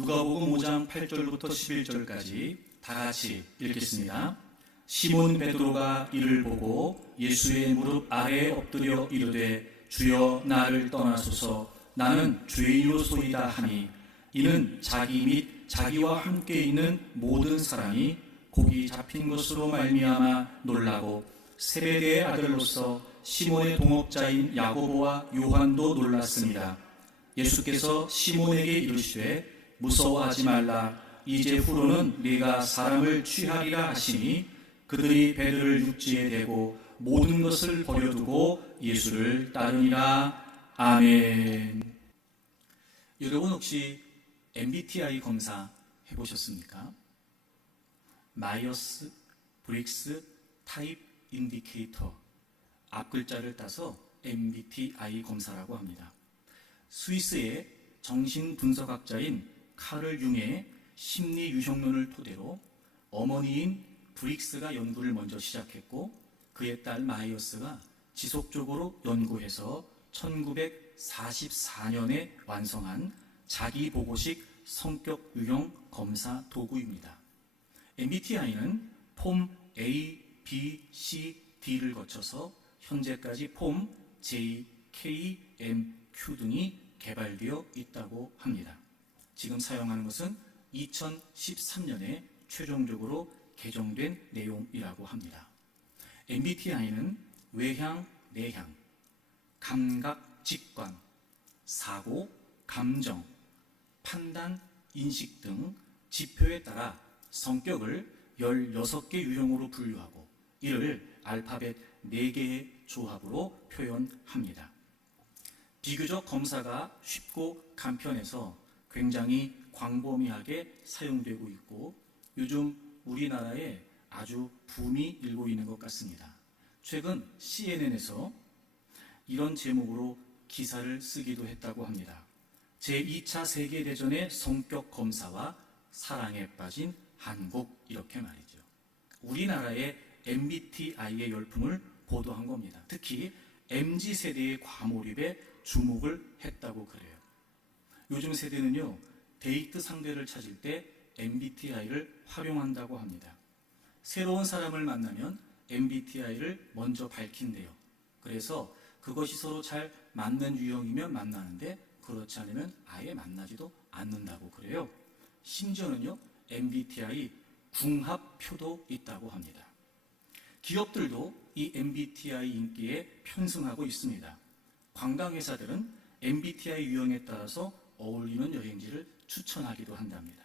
누가복음 5장 8절부터 11절까지 다 같이 읽겠습니다. 시몬 베드로가 이를 보고 예수의 무릎 아래에 엎드려 이르되 주여 나를 떠나소서 나는 죄인이로소이다 하니 이는 자기 및 자기와 함께 있는 모든 사람이 곡이 잡힌 것으로 말미암아 놀라고 세베대의 아들로서 시몬의 동업자인 야고보와 요한도 놀랐습니다. 예수께서 시몬에게 이르시되 무서워하지 말라. 이제 후로는 네가 사람을 취하리라 하시니 그들이 배를 육지에 대고 모든 것을 버려두고 예수를 따르니라. 아멘. 여러분 혹시 MBTI 검사 해보셨습니까? 마이어스 브릭스 타입 인디케이터, 앞글자를 따서 MBTI 검사라고 합니다. 스위스의 정신분석학자인 카를 융의 심리유형론을 토대로 어머니인 브릭스가 연구를 먼저 시작했고 그의 딸 마이어스가 지속적으로 연구해서 1944년에 완성한 자기보고식 성격 유형 검사 도구입니다. MBTI는 폼 A, B, C, D를 거쳐서 현재까지 폼 J, K, M, Q 등이 개발되어 있다고 합니다. 지금 사용하는 것은 2013년에 최종적으로 개정된 내용이라고 합니다. MBTI는 외향, 내향, 감각, 직관, 사고, 감정, 판단, 인식 등 지표에 따라 성격을 16개 유형으로 분류하고 이를 알파벳 4개의 조합으로 표현합니다. 비교적 검사가 쉽고 간편해서 굉장히 광범위하게 사용되고 있고 요즘 우리나라에 아주 붐이 일고 있는 것 같습니다. 최근 CNN에서 이런 제목으로 기사를 쓰기도 했다고 합니다. 제2차 세계대전의 성격 검사와 사랑에 빠진 한국, 이렇게 말이죠. 우리나라의 MBTI의 열풍을 보도한 겁니다. 특히 MZ세대의 과몰입에 주목을 했다고 그래요. 요즘 세대는요, 데이트 상대를 찾을 때 MBTI를 활용한다고 합니다. 새로운 사람을 만나면 MBTI를 먼저 밝힌대요. 그래서 그것이 서로 잘 맞는 유형이면 만나는데 그렇지 않으면 아예 만나지도 않는다고 그래요. 심지어는요, MBTI 궁합표도 있다고 합니다. 기업들도 이 MBTI 인기에 편승하고 있습니다. 관광회사들은 MBTI 유형에 따라서 어울리는 여행지를 추천하기도 한답니다.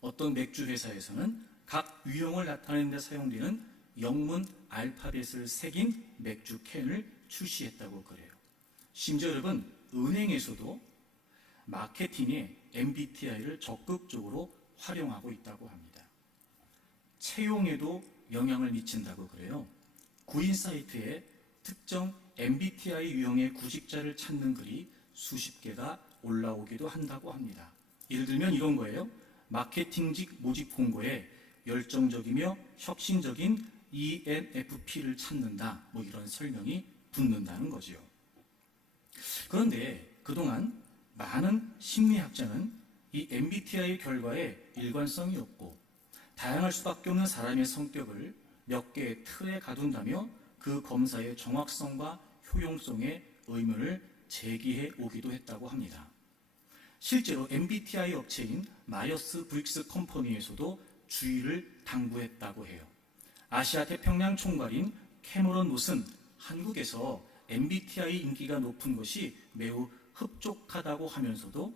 어떤 맥주 회사에서는 각 유형을 나타내는 데 사용되는 영문 알파벳을 새긴 맥주 캔을 출시했다고 그래요. 심지어 여러분, 은행에서도 마케팅에 MBTI를 적극적으로 활용하고 있다고 합니다. 채용에도 영향을 미친다고 그래요. 구인 사이트에 특정 MBTI 유형의 구직자를 찾는 글이 수십 개가 올라오기도 한다고 합니다. 예를 들면 이런 거예요. 마케팅직 모집 공고에 열정적이며 혁신적인 ENFP를 찾는다, 뭐 이런 설명이 붙는다는 거죠. 그런데 그동안 많은 심리학자는 이 MBTI 결과에 일관성이 없고 다양할 수밖에 없는 사람의 성격을 몇 개의 틀에 가둔다며 그 검사의 정확성과 효용성에 의문을 제기해 오기도 했다고 합니다. 실제로 MBTI 업체인 마이어스 브릭스 컴퍼니에서도 주의를 당부했다고 해요. 아시아 태평양 총괄인 캐머런 롯은 한국에서 MBTI 인기가 높은 것이 매우 흡족하다고 하면서도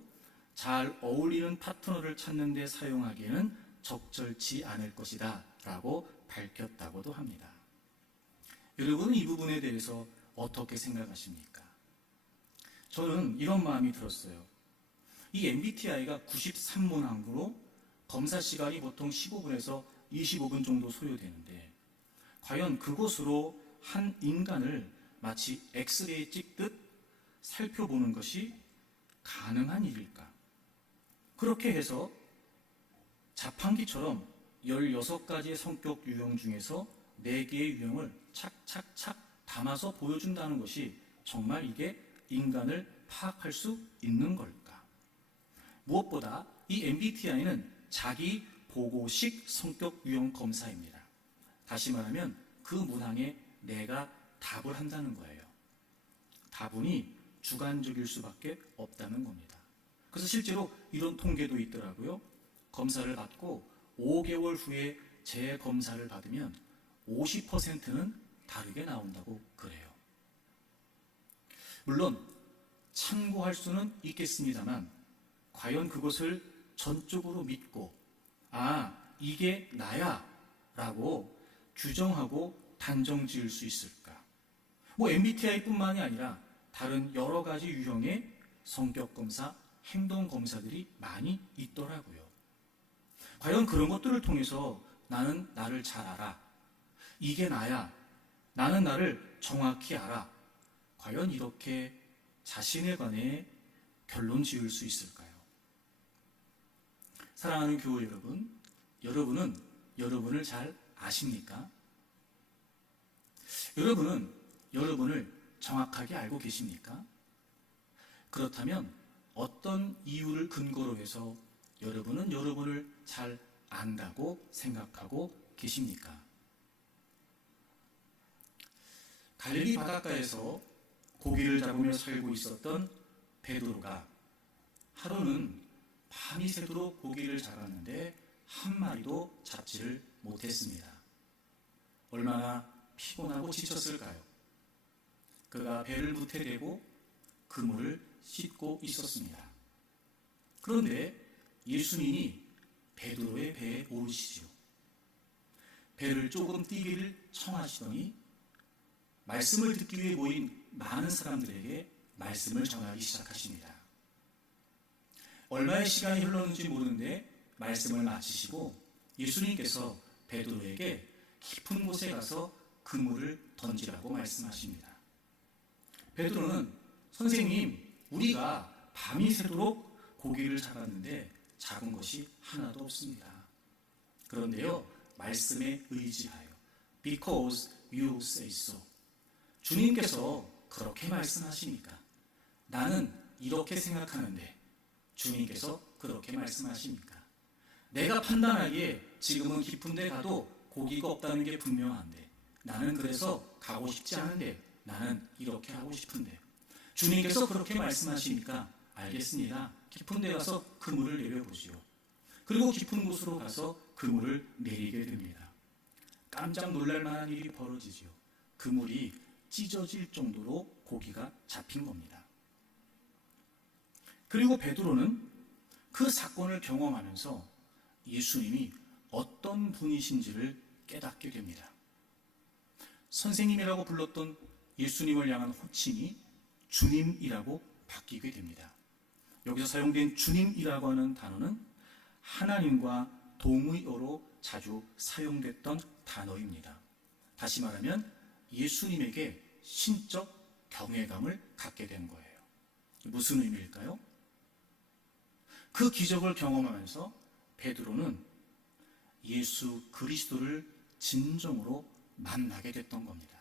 잘 어울리는 파트너를 찾는 데 사용하기에는 적절치 않을 것이다 라고 밝혔다고도 합니다. 여러분은 이 부분에 대해서 어떻게 생각하십니까? 저는 이런 마음이 들었어요. 이 MBTI가 93문항으로 검사 시간이 보통 15분에서 25분 정도 소요되는데 과연 그것으로 한 인간을 마치 엑스레이 찍듯 살펴보는 것이 가능한 일일까? 그렇게 해서 자판기처럼 16가지의 성격 유형 중에서 4개의 유형을 착착착 담아서 보여준다는 것이 정말 이게 인간을 파악할 수 있는 걸까? 무엇보다 이 MBTI는 자기 보고식 성격 유형 검사입니다. 다시 말하면 그 문항에 내가 답을 한다는 거예요. 다분히 주관적일 수밖에 없다는 겁니다. 그래서 실제로 이런 통계도 있더라고요. 검사를 받고 5개월 후에 재검사를 받으면 50%는 다르게 나온다고 그래요. 물론 참고할 수는 있겠습니다만 과연 그것을 전적으로 믿고 이게 나야 라고 규정하고 단정 지을 수 있을까? MBTI뿐만이 아니라 다른 여러 가지 유형의 성격검사, 행동검사들이 많이 있더라고요. 과연 그런 것들을 통해서 나는 나를 잘 알아. 이게 나야. 나는 나를 정확히 알아. 과연 이렇게 자신에 관해 결론 지을 수 있을까요? 사랑하는 교우 여러분, 여러분은 여러분을 잘 아십니까? 여러분은 여러분을 정확하게 알고 계십니까? 그렇다면 어떤 이유를 근거로 해서 여러분은 여러분을 잘 안다고 생각하고 계십니까? 갈릴리 바닷가에서 고기를 잡으며 살고 있었던 베드로가 하루는 밤이 새도록 고기를 잡았는데 한 마리도 잡지를 못했습니다. 얼마나 피곤하고 지쳤을까요? 그가 배를 무태대고 그물을 씻고 있었습니다. 그런데 예수님이 베드로의 배에 오르시죠. 배를 조금 띄기를 청하시더니 말씀을 듣기 위해 모인 많은 사람들에게 말씀을 전하기 시작하십니다. 얼마의 시간이 흘렀는지 모르는데 말씀을 마치시고 예수님께서 베드로에게 깊은 곳에 가서 그물을 던지라고 말씀하십니다. 베드로는 선생님, 우리가 밤이 새도록 고기를 잡았는데 잡은 것이 하나도 없습니다. 그런데요, 말씀에 의지하여 Because you say so. 주님께서 그렇게 말씀하시니까 나는 이렇게 생각하는데 주님께서 그렇게 말씀하시니까 내가 판단하기에 지금은 깊은 데 가도 고기가 없다는 게 분명한데 나는 그래서 가고 싶지 않은데 나는 이렇게 하고 싶은데 주님께서 그렇게 말씀하시니까 알겠습니다. 깊은 데 가서 그물을 내려보시오. 그리고 깊은 곳으로 가서 그물을 내리게 됩니다. 깜짝 놀랄 만한 일이 벌어지죠. 그물이 찢어질 정도로 고기가 잡힌 겁니다. 그리고 베드로는 그 사건을 경험하면서 예수님이 어떤 분이신지를 깨닫게 됩니다. 선생님이라고 불렀던 예수님을 향한 호칭이 주님이라고 바뀌게 됩니다. 여기서 사용된 주님이라고 하는 단어는 하나님과 동의어로 자주 사용됐던 단어입니다. 다시 말하면 예수님에게 신적 경외감을 갖게 된 거예요. 무슨 의미일까요? 그 기적을 경험하면서 베드로는 예수 그리스도를 진정으로 만나게 됐던 겁니다.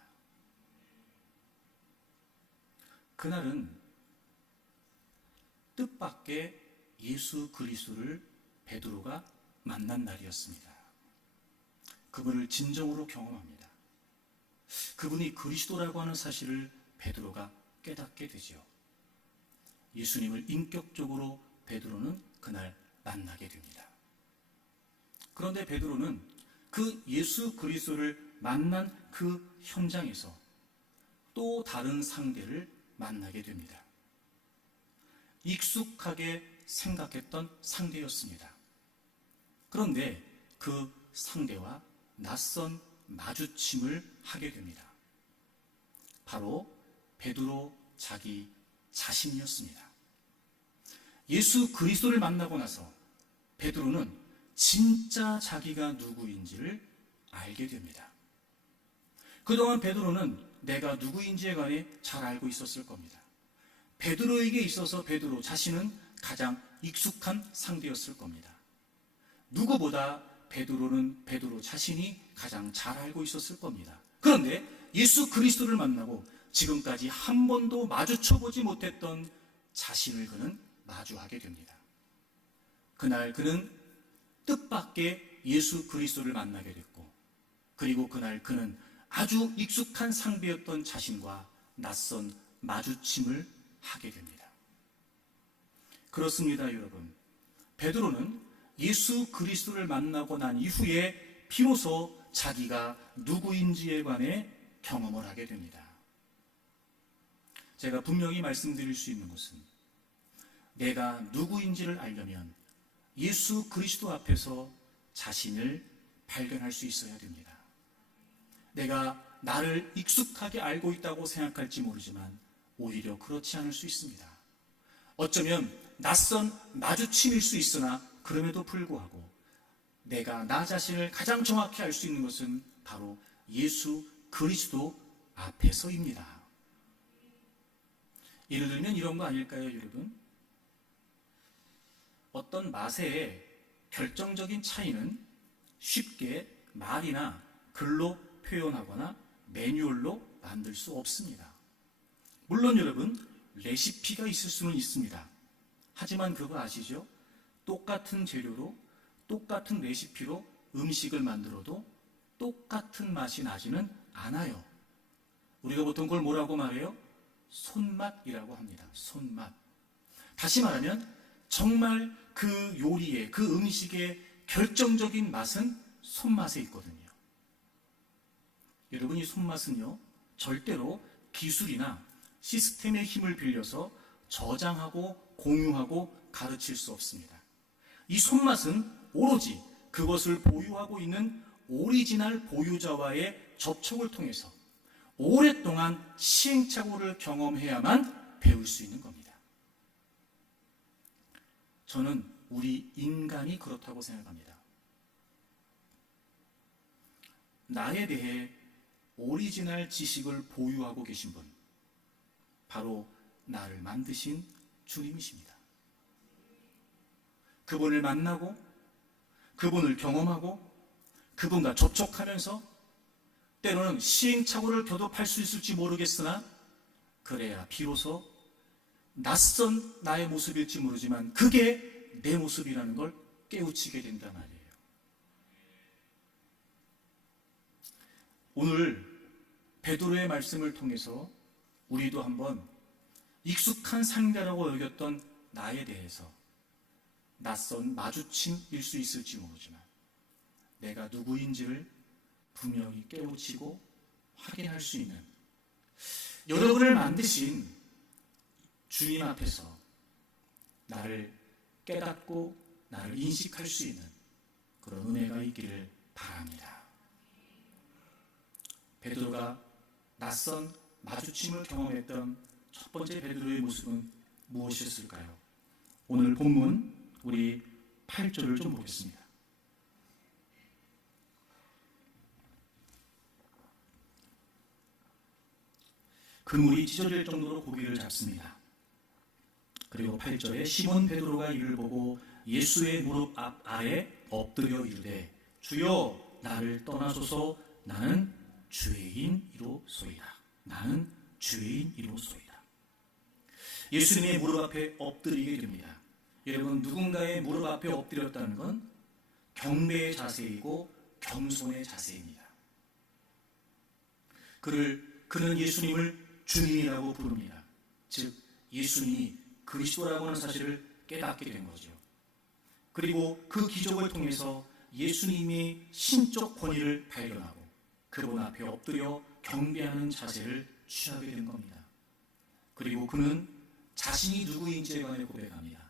그날은 뜻밖의 예수 그리스도를 베드로가 만난 날이었습니다. 그분을 진정으로 경험합니다. 그분이 그리스도라고 하는 사실을 베드로가 깨닫게 되죠. 예수님을 인격적으로 베드로는 그날 만나게 됩니다. 그런데 베드로는 그 예수 그리스도를 만난 그 현장에서 또 다른 상대를 만나게 됩니다. 익숙하게 생각했던 상대였습니다. 그런데 그 상대와 낯선 마주침을 하게 됩니다. 바로 베드로 자기 자신이었습니다. 예수 그리스도를 만나고 나서 베드로는 진짜 자기가 누구인지를 알게 됩니다. 그동안 베드로는 내가 누구인지에 관해 잘 알고 있었을 겁니다. 베드로에게 있어서 베드로 자신은 가장 익숙한 상대였을 겁니다. 누구보다 베드로는 베드로 자신이 가장 잘 알고 있었을 겁니다. 그런데 예수 그리스도를 만나고 지금까지 한 번도 마주쳐보지 못했던 자신을 그는 마주하게 됩니다. 그날 그는 뜻밖의 예수 그리스도를 만나게 됐고, 그리고 그날 그는 아주 익숙한 상대였던 자신과 낯선 마주침을 하게 됩니다. 그렇습니다, 여러분. 베드로는 예수 그리스도를 만나고 난 이후에 비로소 자기가 누구인지에 관해 경험을 하게 됩니다. 제가 분명히 말씀드릴 수 있는 것은, 내가 누구인지를 알려면 예수 그리스도 앞에서 자신을 발견할 수 있어야 됩니다. 내가 나를 익숙하게 알고 있다고 생각할지 모르지만 오히려 그렇지 않을 수 있습니다. 어쩌면 낯선 마주침일 수 있으나 그럼에도 불구하고 내가 나 자신을 가장 정확히 알 수 있는 것은 바로 예수 그리스도 앞에서입니다. 예를 들면 이런 거 아닐까요, 여러분? 어떤 맛의 결정적인 차이는 쉽게 말이나 글로 표현하거나 매뉴얼로 만들 수 없습니다. 물론 여러분, 레시피가 있을 수는 있습니다. 하지만 그거 아시죠? 똑같은 재료로 똑같은 레시피로 음식을 만들어도 똑같은 맛이 나지는 않아요. 우리가 보통 그걸 뭐라고 말해요? 손맛이라고 합니다. 손맛. 다시 말하면 정말 그 요리의, 그 음식의 결정적인 맛은 손맛에 있거든요. 여러분, 이 손맛은요, 절대로 기술이나 시스템의 힘을 빌려서 저장하고 공유하고 가르칠 수 없습니다. 이 손맛은 오로지 그것을 보유하고 있는 오리지널 보유자와의 접촉을 통해서 오랫동안 시행착오를 경험해야만 배울 수 있는 겁니다. 저는 우리 인간이 그렇다고 생각합니다. 나에 대해 오리지널 지식을 보유하고 계신 분, 바로 나를 만드신 주님이십니다. 그분을 만나고 그분을 경험하고 그분과 접촉하면서 때로는 시행착오를 겨도할 수 있을지 모르겠으나 그래야 비로소 낯선 나의 모습일지 모르지만 그게 내 모습이라는 걸 깨우치게 된단 말이에요. 오늘 베드로의 말씀을 통해서 우리도 한번 익숙한 상대라고 여겼던 나에 대해서 낯선 마주침일 수 있을지 모르지만 내가 누구인지를 분명히 깨우치고 확인할 수 있는, 여러분을 만드신 주님 앞에서 나를 깨닫고 나를 인식할 수 있는 그런 은혜가 있기를 바랍니다. 베드로가 낯선 마주침을 경험했던 첫 번째 베드로의 모습은 무엇이었을까요? 오늘 본문 우리 8절을 좀 보겠습니다. 그물이 찢어질 정도로 고기를 잡습니다. 그리고 8절에 시몬 베드로가 이를 보고 예수의 무릎 아래 엎드려 이르되 주여 나를 떠나소서 나는 죄인이로소이다. 나는 죄인이로소이다. 예수님의 무릎 앞에 엎드리게 됩니다. 여러분, 누군가의 무릎 앞에 엎드렸다는 건 경배의 자세이고 겸손의 자세입니다. 그는 예수님을 주님이라고 부릅니다. 즉 예수님이 그리스도라고 하는 사실을 깨닫게 된 거죠. 그리고 그 기적을 통해서 예수님의 신적 권위를 발견하고 그분 앞에 엎드려 경배하는 자세를 취하게 된 겁니다. 그리고 그는 자신이 누구인지에 관해 고백합니다.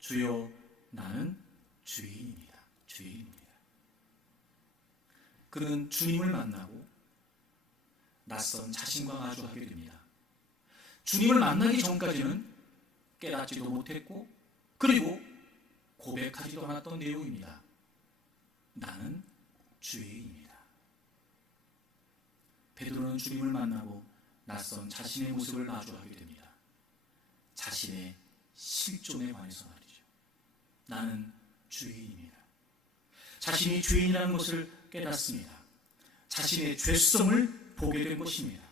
주여 나는 죄인입니다. 죄인입니다. 그는 주님을 만나고 낯선 자신과 마주하게 됩니다. 주님을 만나기 전까지는 깨닫지도 못했고 그리고 고백하지도 않았던 내용입니다. 나는 죄인입니다. 베드로는 주님을 만나고 낯선 자신의 모습을 마주하게 됩니다. 자신의 실존에 관해서 말이죠. 나는 죄인입니다. 자신이 죄인이라는 것을 깨닫습니다. 자신의 죄성을 보게 된 것입니다.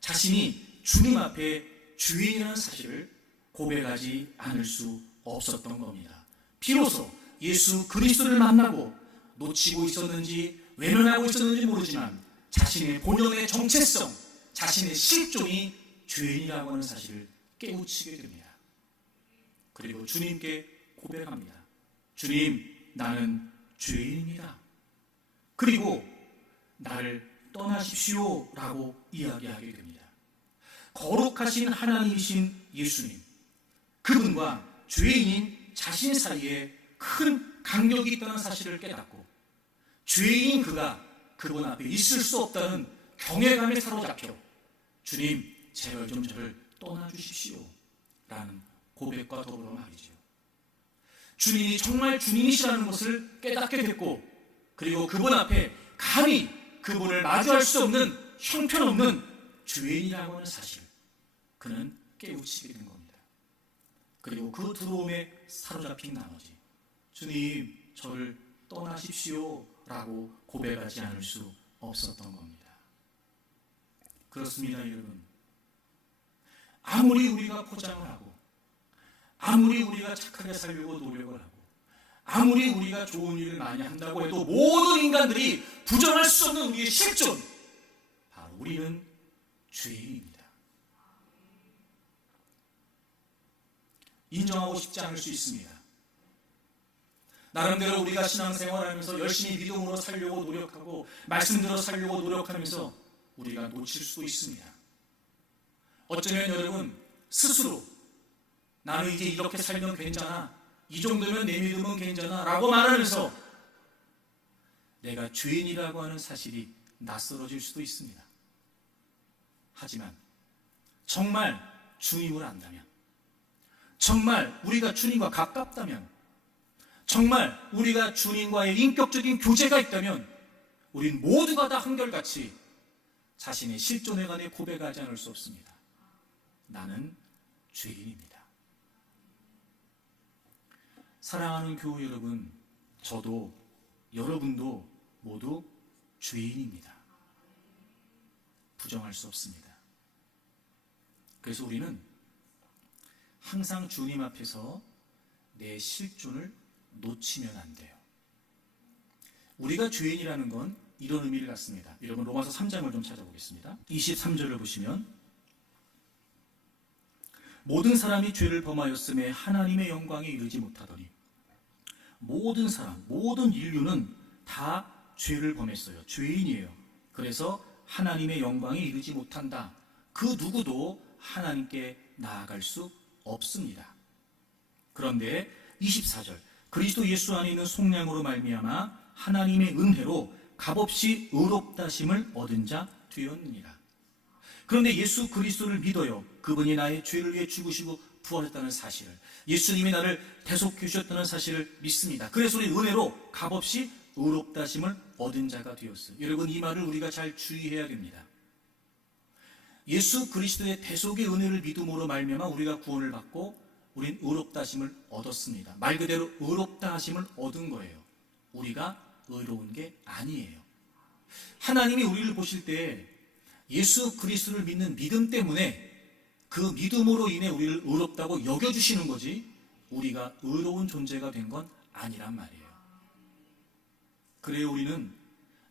자신이 주님 앞에 죄인이라는 사실을 고백하지 않을 수 없었던 겁니다. 비로소 예수 그리스도를 만나고 놓치고 있었는지 외면하고 있었는지 모르지만 자신의 본연의 정체성, 자신의 실존이 죄인이라고 하는 사실을 깨우치게 됩니다. 그리고 주님께 고백합니다. 주님, 나는 죄인입니다. 그리고 나를 떠나십시오 라고 이야기하게 됩니다. 거룩하신 하나님이신 예수님, 그분과 죄인인 자신 사이에 큰 간격이 있다는 사실을 깨닫고 죄인인 그가 그분 앞에 있을 수 없다는 경외감에 사로잡혀 주님, 제발 좀 저를 떠나주십시오 라는 고백과 더불어 말이죠. 주님이 정말 주님이시라는 것을 깨닫게 됐고, 그리고 그분 앞에 감히 그분을 마주할 수 없는 형편없는 죄인이라고 하는 사실, 그는 깨우치게 된 겁니다. 그리고 그 두려움에 사로잡힌 나머지 주님, 저를 떠나십시오 라고 고백하지 않을 수 없었던 겁니다. 그렇습니다, 여러분. 아무리 우리가 포장을 하고, 아무리 우리가 착하게 살려고 노력을 하고, 아무리 우리가 좋은 일을 많이 한다고 해도 모든 인간들이 부정할 수 없는 우리의 실존, 바로 우리는 죄인입니다. 인정하고 싶지 않을 수 있습니다. 나름대로 우리가 신앙생활하면서 열심히 믿음으로 살려고 노력하고 말씀대로 살려고 노력하면서 우리가 놓칠 수도 있습니다. 어쩌면 여러분 스스로 나는 이제 이렇게 살면 괜찮아, 이 정도면 내 믿음은 괜찮아 라고 말하면서 내가 죄인이라고 하는 사실이 낯설어질 수도 있습니다. 하지만 정말 주님을 안다면, 정말 우리가 주님과 가깝다면, 정말 우리가 주님과의 인격적인 교제가 있다면 우린 모두가 다 한결같이 자신의 실존에 관해 고백하지 않을 수 없습니다. 나는 죄인입니다. 사랑하는 교우 여러분, 저도 여러분도 모두 죄인입니다. 부정할 수 없습니다. 그래서 우리는 항상 주님 앞에서 내 실존을 놓치면 안 돼요. 우리가 죄인이라는 건 이런 의미를 갖습니다. 여러분 로마서 3장을 좀 찾아보겠습니다. 23절을 보시면 모든 사람이 죄를 범하였음에 하나님의 영광에 이르지 못하더니, 모든 사람, 모든 인류는 다 죄를 범했어요. 죄인이에요. 그래서 하나님의 영광에 이르지 못한다. 그 누구도 하나님께 나아갈 수 없습니다. 그런데 24절, 그리스도 예수 안에 있는 속량으로 말미암아 하나님의 은혜로 값없이 의롭다 하심을 얻은 자 되었느니라. 그런데 예수 그리스도를 믿어요. 그분이 나의 죄를 위해 죽으시고 부활했다는 사실을, 예수님이 나를 대속해 주셨다는 사실을 믿습니다. 그래서 우리 은혜로 값없이 의롭다 하심을 얻은 자가 되었어요. 여러분, 이 말을 우리가 잘 주의해야 됩니다. 예수 그리스도의 대속의 은혜를 믿음으로 말미암아 우리가 구원을 받고 우린 의롭다 하심을 얻었습니다. 말 그대로 의롭다 하심을 얻은 거예요. 우리가 의로운 게 아니에요. 하나님이 우리를 보실 때 예수 그리스도를 믿는 믿음 때문에 그 믿음으로 인해 우리를 의롭다고 여겨주시는 거지, 우리가 의로운 존재가 된 건 아니란 말이에요. 그래요, 우리는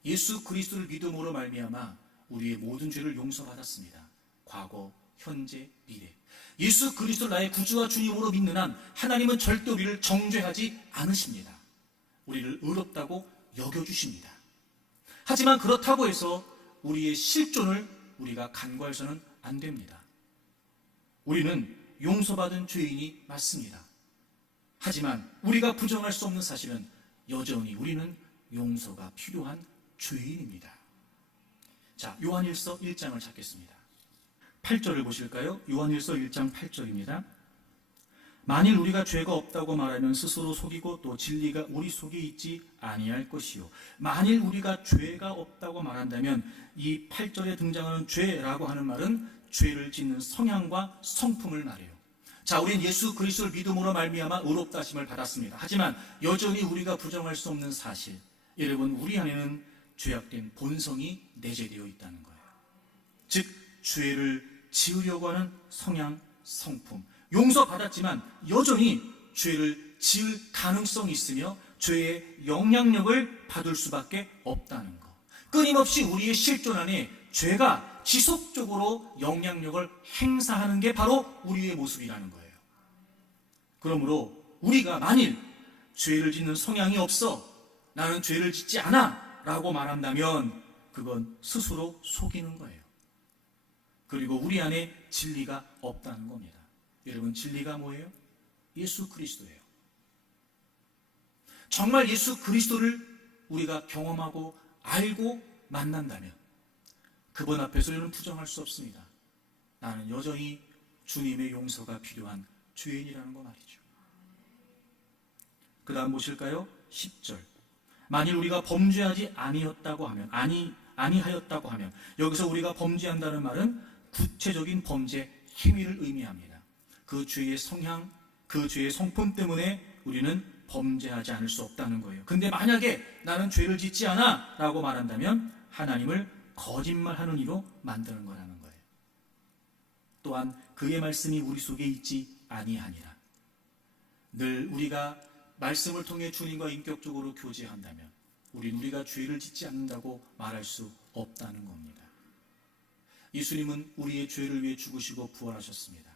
예수 그리스도를 믿음으로 말미암아 우리의 모든 죄를 용서받았습니다. 과거, 현재, 미래. 예수 그리스도를 나의 구주와 주님으로 믿는 한 하나님은 절대 우리를 정죄하지 않으십니다. 우리를 의롭다고 여겨주십니다. 하지만 그렇다고 해서 우리의 실존을 우리가 간과해서는 안 됩니다. 우리는 용서받은 죄인이 맞습니다. 하지만 우리가 부정할 수 없는 사실은 여전히 우리는 용서가 필요한 죄인입니다. 자, 요한일서 1장을 찾겠습니다. 8절을 보실까요? 요한일서 1장 8절입니다. 만일 우리가 죄가 없다고 말하면 스스로 속이고 또 진리가 우리 속에 있지 아니할 것이요. 만일 우리가 죄가 없다고 말한다면 이 8절에 등장하는 죄라고 하는 말은 죄를 짓는 성향과 성품을 말해요. 자, 우린 예수 그리스도를 믿음으로 말미암아 의롭다 하심을 받았습니다. 하지만 여전히 우리가 부정할 수 없는 사실, 여러분, 우리 안에는 죄악된 본성이 내재되어 있다는 거예요. 즉 죄를 지으려고 하는 성향, 성품, 용서받았지만 여전히 죄를 지을 가능성이 있으며 죄의 영향력을 받을 수밖에 없다는 것. 끊임없이 우리의 실존 안에 죄가 지속적으로 영향력을 행사하는 게 바로 우리의 모습이라는 거예요. 그러므로 우리가 만일 죄를 짓는 성향이 없어, 나는 죄를 짓지 않아 라고 말한다면 그건 스스로 속이는 거예요. 그리고 우리 안에 진리가 없다는 겁니다. 여러분, 진리가 뭐예요? 예수 그리스도예요. 정말 예수 그리스도를 우리가 경험하고 알고 만난다면 그분 앞에서 우리는 부정할 수 없습니다. 나는 여전히 주님의 용서가 필요한 죄인이라는 거 말이죠. 그 다음 보실까요? 10절. 만일 우리가 범죄하지 아니하였다고 하면, 여기서 우리가 범죄한다는 말은 구체적인 범죄 행위를 의미합니다. 그 죄의 성향, 그 죄의 성품 때문에 우리는 범죄하지 않을 수 없다는 거예요. 근데 만약에 나는 죄를 짓지 않아 라고 말한다면 하나님을 거짓말하는 이로 만드는 거라는 거예요. 또한 그의 말씀이 우리 속에 있지 아니하니라. 늘 우리가 말씀을 통해 주님과 인격적으로 교제한다면 우리가 죄를 짓지 않는다고 말할 수 없다는 겁니다. 예수님은 우리의 죄를 위해 죽으시고 부활하셨습니다.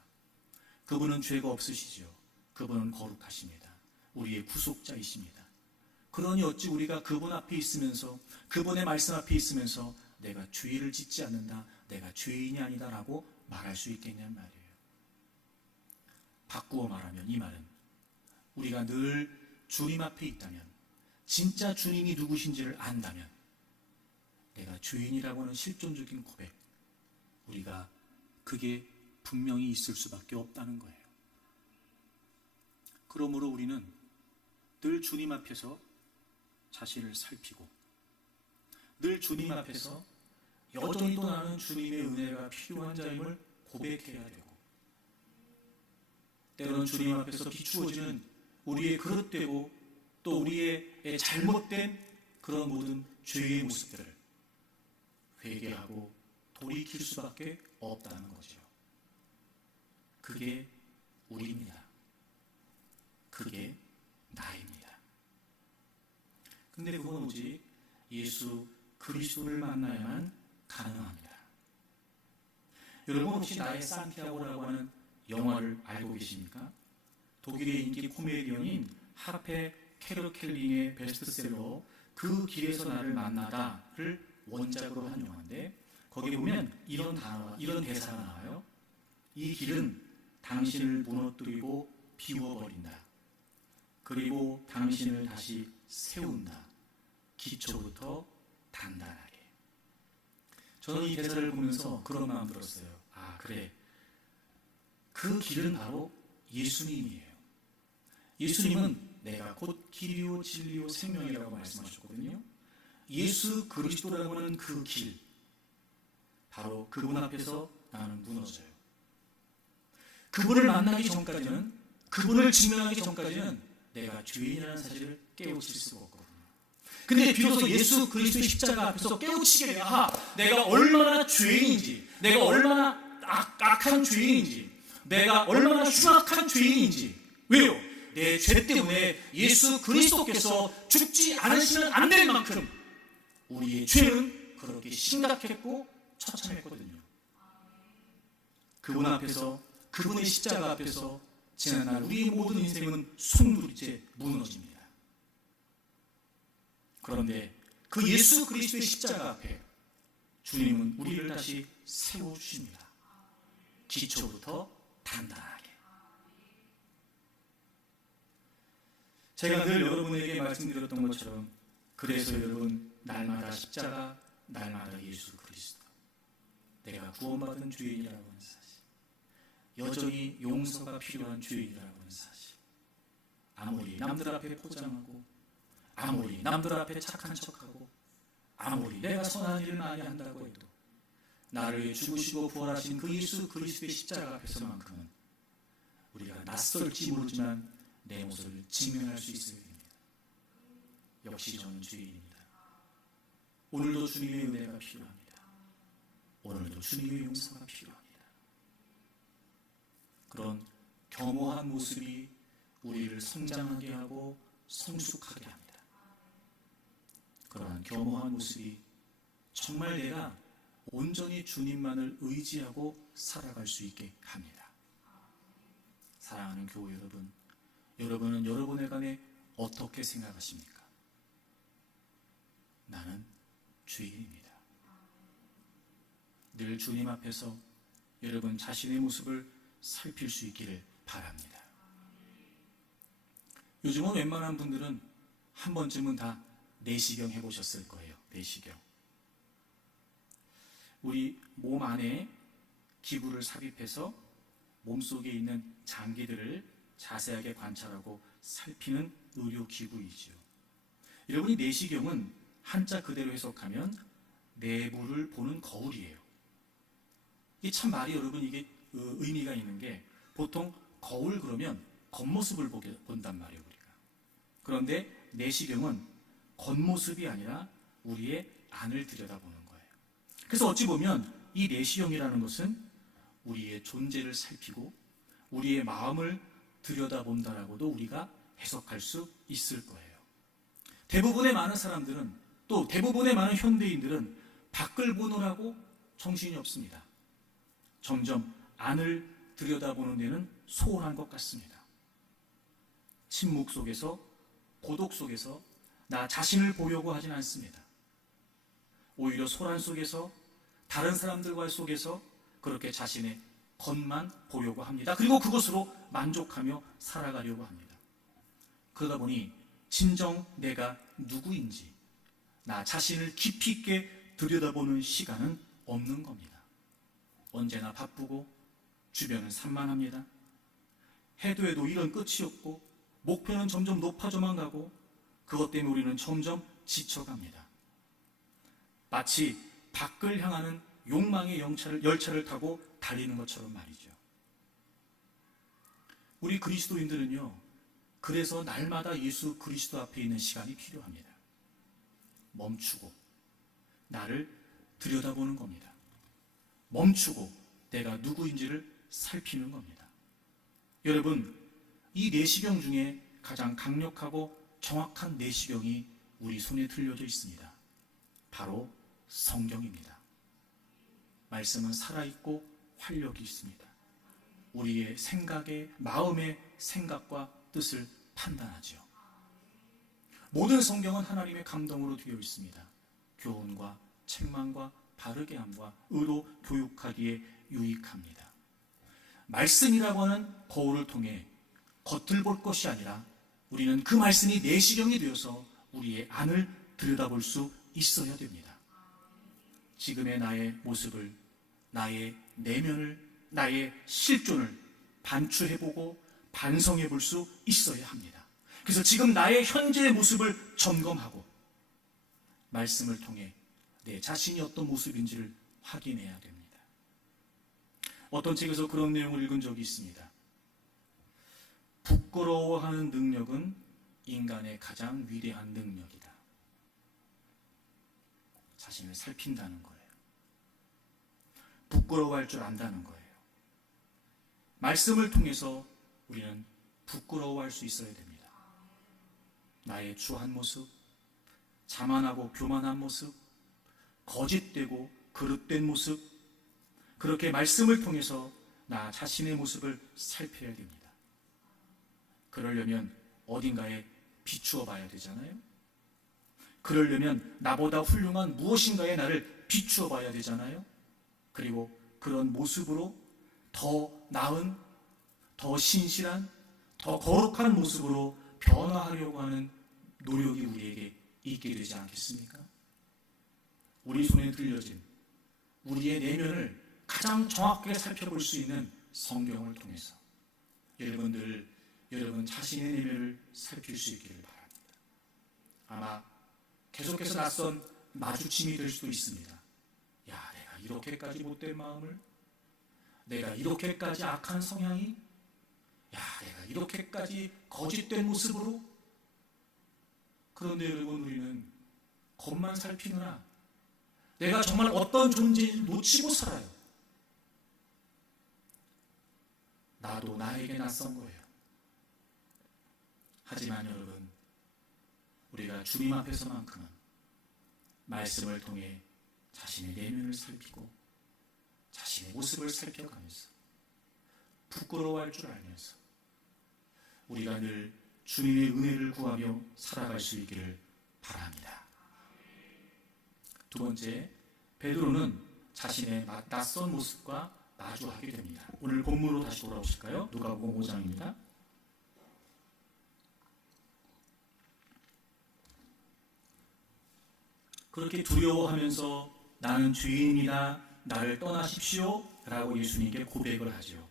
그분은 죄가 없으시죠. 그분은 거룩하십니다. 우리의 구속자이십니다. 그러니 어찌 우리가 그분 앞에 있으면서, 그분의 말씀 앞에 있으면서 내가 죄를 짓지 않는다, 내가 죄인이 아니다 라고 말할 수 있겠냐는 말이에요. 바꾸어 말하면 이 말은 우리가 늘 주님 앞에 있다면, 진짜 주님이 누구신지를 안다면 내가 죄인이라고 하는 실존적인 고백, 우리가 그게 분명히 있을 수밖에 없다는 거예요. 그러므로 우리는 늘 주님 앞에서 자신을 살피고, 늘 주님 앞에서 여전히 또 나는 주님의 은혜가 필요한 자임을 고백해야 되고, 때로는 주님 앞에서 비추어지는 우리의 그릇되고 또 우리의 잘못된 그런 모든 죄의 모습들을 회개하고 돌이킬 수밖에 없다는 거죠. 그게 우리입니다. 그게 나입니다. 근데 그건 오직 예수 그리스도를 만나야만 가능합니다. 여러분, 혹시 나의 산티아고라고 하는 영화를 알고 계십니까? 독일의 인기 코미디언인 하페 케르켈링의 베스트셀러 그 길에서 나를 만나다를 원작으로 한 영화인데, 거기 보면 이런 대사가 나와요. 이 길은 당신을 무너뜨리고 비워버린다. 그리고 당신을 다시 세운다. 기초부터 단단하게. 저는 이 대사를 보면서 그런 마음 들었어요. 아, 그래. 그 길은 바로 예수님이에요. 예수님은 내가 곧 길이요 진리요 생명이라고 말씀하셨거든요. 예수 그리스도라고 하는 그 길, 바로 그분 앞에서 나는 무너져요. 그분을 만나기 전까지는, 그분을 증명하기 전까지는 내가 죄인이라는 사실을 깨우칠 수가 없거든요. 근데 비로소 예수 그리스도의 십자가 앞에서 깨우치게 돼야, 내가 얼마나 죄인인지, 내가 얼마나 악한 죄인인지, 내가 얼마나 흉악한 죄인인지. 왜요? 내 죄 때문에 예수 그리스도께서 죽지 않으시면 안 될 만큼 우리의 죄는 그렇게 심각했고 처참했거든요. 그분 앞에서, 그분의 십자가 앞에서 지난날 우리의 모든 인생은 송두리째 무너집니다. 그런데 그 예수 그리스도의 십자가 앞에 주님은 우리를 다시 세워주십니다. 기초부터 단단하게. 제가 늘 여러분에게 말씀드렸던 것처럼, 그래서 여러분, 날마다 십자가, 날마다 예수 그리스도, 내가 구원받은 죄인이라고 하는 사실, 여전히 용서가 필요한 죄인이라고 하는 사실, 아무리 남들 앞에 포장하고, 아무리 남들 앞에 착한 척하고, 아무리 내가 선한 일을 많이 한다고 해도 나를 위해 죽으시고 부활하신 그 예수 그리스도의 십자가 앞에서만큼은 우리가 낯설지 모르지만 내 모습을 직면할 수 있어야 됩니다. 역시 저는 죄인입니다. 오늘도 주님의 은혜가 필요합니다. 오늘도 주님의 용서가 필요합니다. 그런 겸허한 모습이 우리를 성장하게 하고 성숙하게 합니다. 그러한 겸허한 모습이 정말 내가 온전히 주님만을 의지하고 살아갈 수 있게 합니다. 사랑하는 교우 여러분, 여러분은 여러분에 관해 어떻게 생각하십니까? 나는 죄인입니다. 늘 주님 앞에서 여러분 자신의 모습을 살필 수 있기를 바랍니다. 요즘은 웬만한 분들은 한 번쯤은 다 내시경 해보셨을 거예요. 내시경. 우리 몸 안에 기구를 삽입해서 몸속에 있는 장기들을 자세하게 관찰하고 살피는 의료기구이죠. 여러분이 내시경은 한자 그대로 해석하면 내부를 보는 거울이에요. 이게 참 말이 여러분 이게 의미가 있는 게 보통 거울 그러면 겉모습을 본단 말이에요, 우리가. 그런데 내시경은 겉모습이 아니라 우리의 안을 들여다보는 거예요. 그래서 어찌 보면 이 내시경이라는 것은 우리의 존재를 살피고 우리의 마음을 들여다본다라고도 우리가 해석할 수 있을 거예요. 대부분의 많은 사람들은 또 대부분의 많은 현대인들은 밖을 보느라고 정신이 없습니다. 점점 안을 들여다보는 데는 소홀한 것 같습니다. 침묵 속에서 고독 속에서 나 자신을 보려고 하진 않습니다. 오히려 소란 속에서 다른 사람들과 속에서 그렇게 자신의 겉만 보려고 합니다. 그리고 그것으로 만족하며 살아가려고 합니다. 그러다 보니 진정 내가 누구인지 나 자신을 깊이 있게 들여다보는 시간은 없는 겁니다. 언제나 바쁘고 주변은 산만합니다. 해도 일은 끝이 없고 목표는 점점 높아져만 가고 그것 때문에 우리는 점점 지쳐갑니다. 마치 밖을 향하는 욕망의 열차를 타고 달리는 것처럼 말이죠. 우리 그리스도인들은요, 그래서 날마다 예수 그리스도 앞에 있는 시간이 필요합니다. 멈추고 나를 들여다보는 겁니다. 멈추고 내가 누구인지를 살피는 겁니다. 여러분, 이 내시경 중에 가장 강력하고 정확한 내시경이 우리 손에 들려져 있습니다. 바로 성경입니다. 말씀은 살아있고 활력이 있습니다. 우리의 생각의, 마음의 생각과 뜻을 판단하죠. 모든 성경은 하나님의 감동으로 되어 있습니다. 교훈과 책망과 바르게 함과 의로 교육하기에 유익합니다. 말씀이라고 하는 거울을 통해 겉을 볼 것이 아니라 우리는 그 말씀이 내시경이 되어서 우리의 안을 들여다볼 수 있어야 됩니다. 지금의 나의 모습을, 나의 내면을, 나의 실존을 반추해보고 반성해볼 수 있어야 합니다. 그래서 지금 나의 현재의 모습을 점검하고 말씀을 통해 내 자신이 어떤 모습인지를 확인해야 됩니다. 어떤 책에서 그런 내용을 읽은 적이 있습니다. 부끄러워하는 능력은 인간의 가장 위대한 능력이다. 자신을 살핀다는 거예요. 부끄러워할 줄 안다는 거예요. 말씀을 통해서 우리는 부끄러워할 수 있어야 됩니다. 나의 추한 모습, 자만하고 교만한 모습, 거짓되고 그릇된 모습, 그렇게 말씀을 통해서 나 자신의 모습을 살펴야 됩니다. 그러려면 어딘가에 비추어 봐야 되잖아요. 그러려면 나보다 훌륭한 무엇인가에 나를 비추어 봐야 되잖아요. 그리고 그런 모습으로 더 나은, 더 신실한, 더 거룩한 모습으로 변화하려고 하는 노력이 우리에게 있게 되지 않겠습니까? 우리 손에 들려진 우리의 내면을 가장 정확하게 살펴볼 수 있는 성경을 통해서 여러분 자신의 내면을 살필 수 있기를 바랍니다. 아마 계속해서 낯선 마주침이 될 수도 있습니다. 야, 내가 이렇게까지 못된 마음을, 내가 이렇게까지 악한 성향이, 야, 내가 이렇게까지 거짓된 모습으로. 그런데 여러분, 우리는 겉만 살피느라 내가 정말 어떤 존재인지 놓치고 살아요. 나도 나에게 낯선 거예요. 하지만 여러분, 우리가 주님 앞에서만큼은 말씀을 통해 자신의 내면을 살피고 자신의 모습을 살펴가면서 부끄러워할 줄 알면서 우리가 늘 주님의 은혜를 구하며 살아갈 수 있기를 바랍니다. 두 번째, 베드로는 자신의 낯선 모습과 마주하게 됩니다. 오늘 본문으로 다시 돌아오실까요? 누가복음 5장입니다. 그렇게 두려워하면서 나는 죄인이다, 나를 떠나십시오 라고 예수님께 고백을 하죠.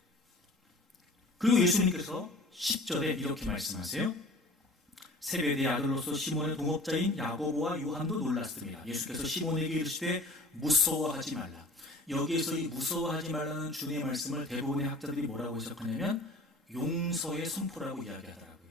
그리고 예수님께서 10절에 이렇게 말씀하세요. 세베대의 아들로서 시몬의 동업자인 야고보와 요한도 놀랐습니다. 예수께서 시몬에게 이르시되 무서워하지 말라. 여기에서 이 무서워하지 말라는 주님의 말씀을 대부분의 학자들이 뭐라고 해석하냐면 용서의 선포라고 이야기하더라고요.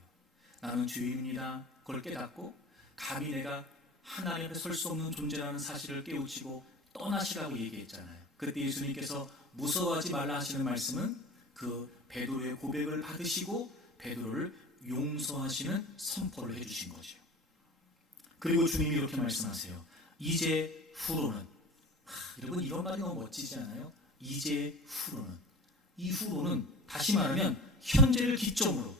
나는 죄인입니다. 그걸 깨닫고 감히 내가 하나님 앞에 설 수 없는 존재라는 사실을 깨우치고 떠나시라고 얘기했잖아요. 그때 예수님께서 무서워하지 말라 하시는 말씀은 그 베드로의 고백을 받으시고 베드로를 용서하시는 선포를 해주신 거죠. 그리고 주님이 이렇게 말씀하세요. 이제 후로는, 여러분 이런 말이 너무 멋지지 않아요? 이제 후로는, 이 후로는 다시 말하면 현재를 기점으로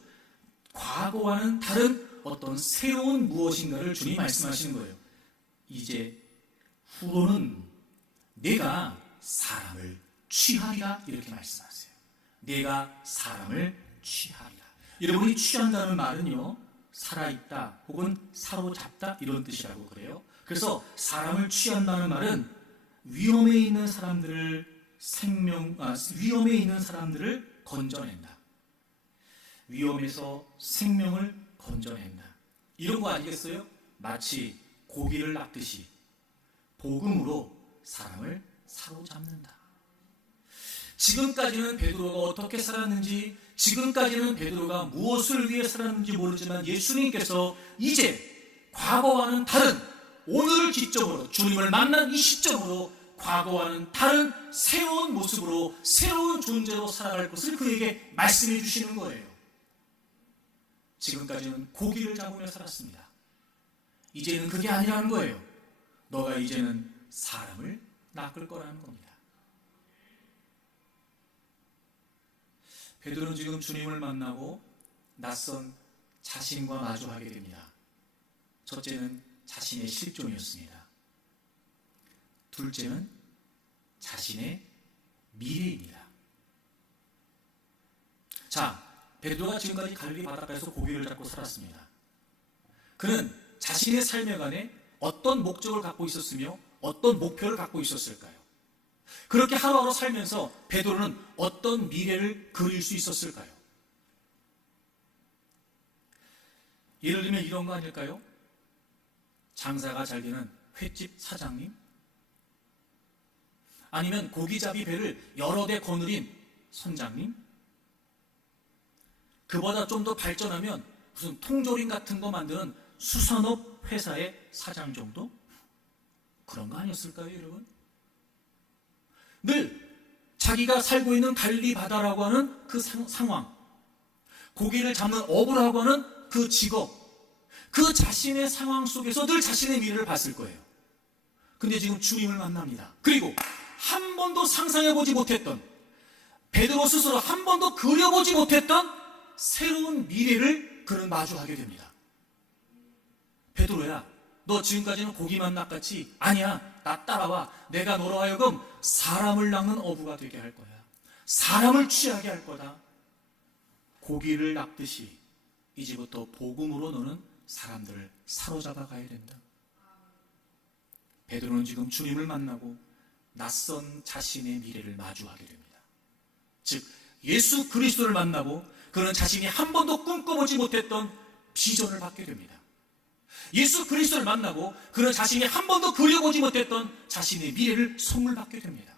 과거와는 다른 어떤 새로운 무엇인가를 주님이 말씀하시는 거예요. 이제 후로는 내가 사람을 취하리라 이렇게 말씀하세요. 내가 사람을 취하리라. 여러분이 취한다는 말은요, 살아있다 혹은 사로잡다 이런 뜻이라고 그래요. 그래서 사람을 취한다는 말은 위험에 있는 사람들을 위험에 있는 사람들을 건져낸다. 위험에서 생명을 건져낸다. 이런 거 아니겠어요? 마치 고기를 낚듯이 복음으로 사람을 사로잡는다. 지금까지는 베드로가 어떻게 살았는지, 지금까지는 베드로가 무엇을 위해 살았는지 모르지만 예수님께서 이제 과거와는 다른 오늘을 기점으로 주님을 만난 이 시점으로 과거와는 다른 새로운 모습으로 새로운 존재로 살아갈 것을 그에게 말씀해 주시는 거예요. 지금까지는 고기를 잡으며 살았습니다. 이제는 그게 아니라는 거예요. 너가 이제는 사람을 낚을 거라는 겁니다. 베드로는 지금 주님을 만나고 낯선 자신과 마주하게 됩니다. 첫째는 자신의 실종이었습니다. 둘째는 자신의 미래입니다. 자, 베드로가 지금까지 갈릴리 바닷가에서 고기를 잡고 살았습니다. 그는 자신의 삶에 관해 어떤 목적을 갖고 있었으며 어떤 목표를 갖고 있었을까요? 그렇게 하루하루 살면서 베드로는 어떤 미래를 그릴 수 있었을까요? 예를 들면 이런 거 아닐까요? 장사가 잘 되는 횟집 사장님? 아니면 고기잡이 배를 여러 대 거느린 선장님? 그보다 좀 더 발전하면 무슨 통조림 같은 거 만드는 수산업 회사의 사장 정도? 그런 거 아니었을까요, 여러분? 늘 자기가 살고 있는 갈릴리 바다라고 하는 그 상황, 고기를 잡는 어부라고 하는 그 직업, 그 자신의 상황 속에서 늘 자신의 미래를 봤을 거예요. 근데 지금 주님을 만납니다. 그리고 한 번도 상상해보지 못했던, 베드로 스스로 한 번도 그려보지 못했던 새로운 미래를 그는 마주하게 됩니다. 베드로야, 너 지금까지는 고기만 낚았지? 아니야, 나 따라와. 내가 너로 하여금 사람을 낚는 어부가 되게 할 거야. 사람을 취하게 할 거다. 고기를 낚듯이 이제부터 복음으로 너는 사람들을 사로잡아 가야 된다. 베드로는 지금 주님을 만나고 낯선 자신의 미래를 마주하게 됩니다. 즉 예수 그리스도를 만나고 그는 자신이 한 번도 꿈꿔보지 못했던 비전을 받게 됩니다. 예수 그리스도를 만나고 그는 자신이 한 번도 그려보지 못했던 자신의 미래를 선물 받게 됩니다.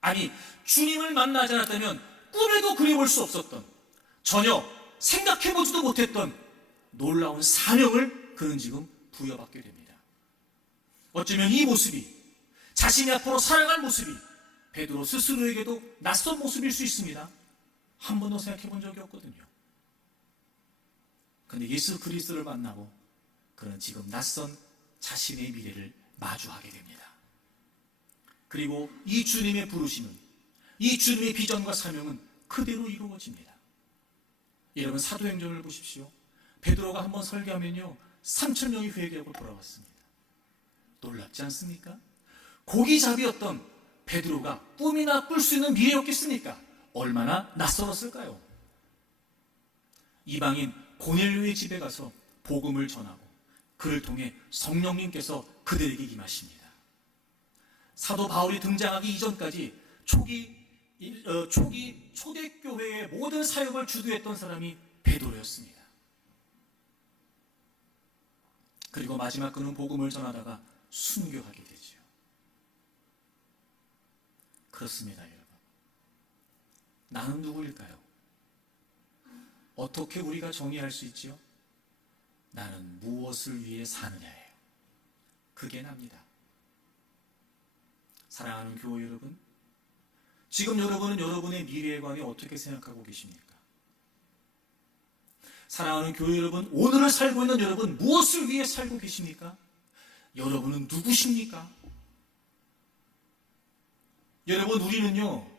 아니, 주님을 만나지 않았다면 꿈에도 그려볼 수 없었던, 전혀 생각해보지도 못했던 놀라운 사명을 그는 지금 부여받게 됩니다. 어쩌면 이 모습이, 자신이 앞으로 살아갈 모습이 베드로 스스로에게도 낯선 모습일 수 있습니다. 한 번도 생각해 본 적이 없거든요. 그런데 예수 그리스도를 만나고 그는 지금 낯선 자신의 미래를 마주하게 됩니다. 그리고 이 주님의 부르심은, 이 주님의 비전과 사명은 그대로 이루어집니다. 여러분, 사도행전을 보십시오. 베드로가 한번 설교하면요 3,000명이 회개하고 돌아왔습니다. 놀랍지 않습니까? 고기잡이였던 베드로가 꿈이나 꿀 수 있는 미래였겠습니까? 얼마나 낯설었을까요? 이방인 고넬료의 집에 가서 복음을 전하고 그를 통해 성령님께서 그들에게 임하십니다. 사도 바울이 등장하기 이전까지 초기 초대교회의 모든 사역을 주도했던 사람이 베드로였습니다. 그리고 마지막 그는 복음을 전하다가 순교하게 되죠. 그렇습니다, 여러분. 나는 누구일까요? 어떻게 우리가 정의할 수 있지요? 나는 무엇을 위해 사느냐예요. 그게 납니다. 사랑하는 교회 여러분, 지금 여러분은 여러분의 미래에 관해 어떻게 생각하고 계십니까? 사랑하는 교회 여러분, 오늘을 살고 있는 여러분, 무엇을 위해 살고 계십니까? 여러분은 누구십니까? 여러분, 우리는요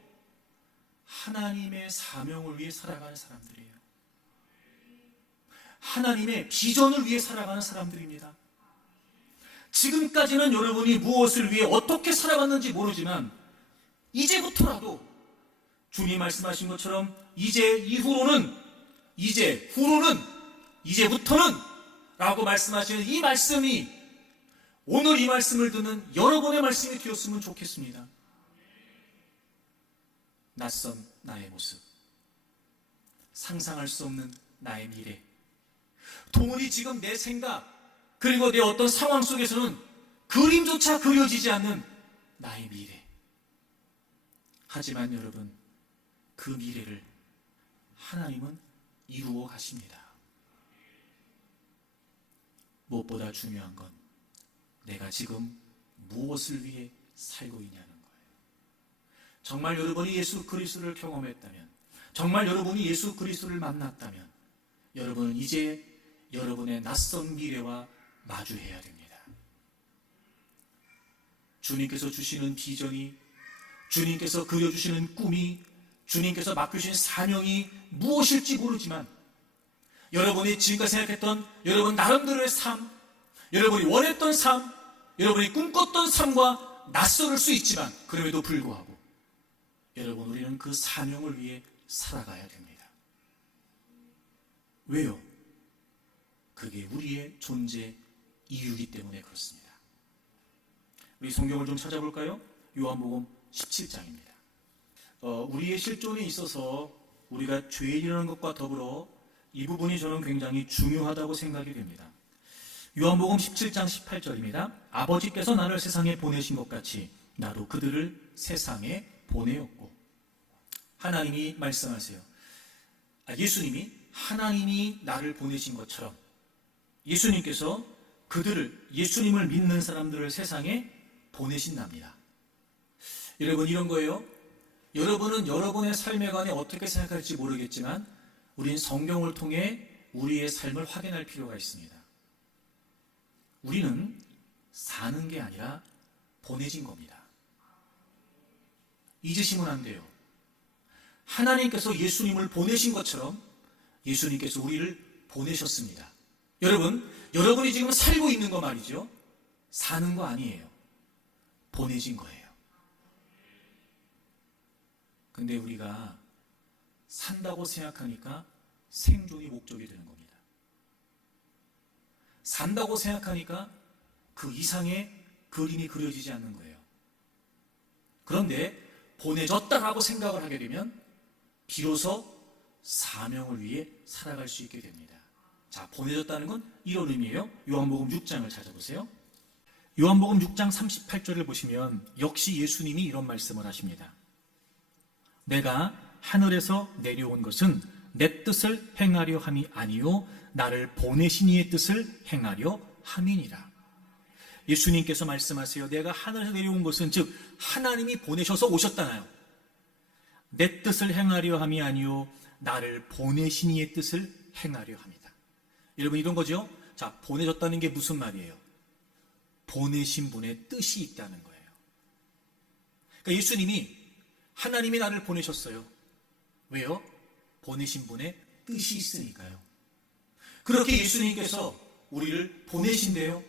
하나님의 사명을 위해 살아가는 사람들이에요. 하나님의 비전을 위해 살아가는 사람들입니다. 지금까지는 여러분이 무엇을 위해 어떻게 살아갔는지 모르지만 이제부터라도 주님 말씀하신 것처럼 이제부터는 라고 말씀하시는 이 말씀이 오늘 이 말씀을 듣는 여러분의 말씀이 되었으면 좋겠습니다. 낯선 나의 모습, 상상할 수 없는 나의 미래, 도무지 지금 내 생각 그리고 내 어떤 상황 속에서는 그림조차 그려지지 않는 나의 미래. 하지만 여러분, 그 미래를 하나님은 이루어 가십니다. 무엇보다 중요한 건 내가 지금 무엇을 위해 살고 있냐는 거예요. 정말 여러분이 예수 그리스도를 경험했다면, 정말 여러분이 예수 그리스도를 만났다면 여러분은 이제 여러분의 낯선 미래와 마주해야 됩니다. 주님께서 주시는 비전이, 주님께서 그려주시는 꿈이, 주님께서 맡겨주신 사명이 무엇일지 모르지만 여러분이 지금까지 생각했던 여러분 나름대로의 삶, 여러분이 원했던 삶, 여러분이 꿈꿨던 삶과 낯설을 수 있지만 그럼에도 불구하고 여러분, 우리는 그 사명을 위해 살아가야 됩니다. 왜요? 그게 우리의 존재 이유이기 때문에 그렇습니다. 우리 성경을 좀 찾아볼까요? 요한복음 17장입니다. 우리의 실존에 있어서 우리가 죄인이라는 것과 더불어 이 부분이 저는 굉장히 중요하다고 생각이 됩니다. 요한복음 17장 18절입니다. 아버지께서 나를 세상에 보내신 것 같이 나도 그들을 세상에 보내었고. 하나님이 말씀하세요. 예수님이 하나님이 나를 보내신 것처럼 예수님께서 예수님을 믿는 사람들을 세상에 보내신답니다. 여러분, 이런 거예요. 여러분은 여러분의 삶에 관해 어떻게 생각할지 모르겠지만 우린 성경을 통해 우리의 삶을 확인할 필요가 있습니다. 우리는 사는 게 아니라 보내진 겁니다. 잊으시면 안 돼요. 하나님께서 예수님을 보내신 것처럼 예수님께서 우리를 보내셨습니다. 여러분이 지금 살고 있는 거 말이죠. 사는 거 아니에요. 보내진 거예요. 근데 우리가 산다고 생각하니까 생존이 목적이 되는 겁니다. 산다고 생각하니까 그 이상의 그림이 그려지지 않는 거예요. 그런데 보내졌다라고 생각을 하게 되면 비로소 사명을 위해 살아갈 수 있게 됩니다. 자, 보내졌다는 건 이런 의미예요. 요한복음 6장을 찾아보세요. 요한복음 6장 38절을 보시면 역시 예수님이 이런 말씀을 하십니다. 내가 하늘에서 내려온 것은 내 뜻을 행하려 함이 아니요 나를 보내신 이의 뜻을 행하려 함이니라. 예수님께서 말씀하세요. 내가 하늘에서 내려온 것은 즉 하나님이 보내셔서 오셨잖아요. 내 뜻을 행하려 함이 아니요 나를 보내신 이의 뜻을 행하려 합니다. 여러분 이런 거죠? 자, 보내졌다는 게 무슨 말이에요? 보내신 분의 뜻이 있다는 거예요. 그러니까 예수님이 하나님이 나를 보내셨어요. 왜요? 보내신 분의 뜻이 있으니까요. 그렇게 예수님께서 우리를 보내신대요.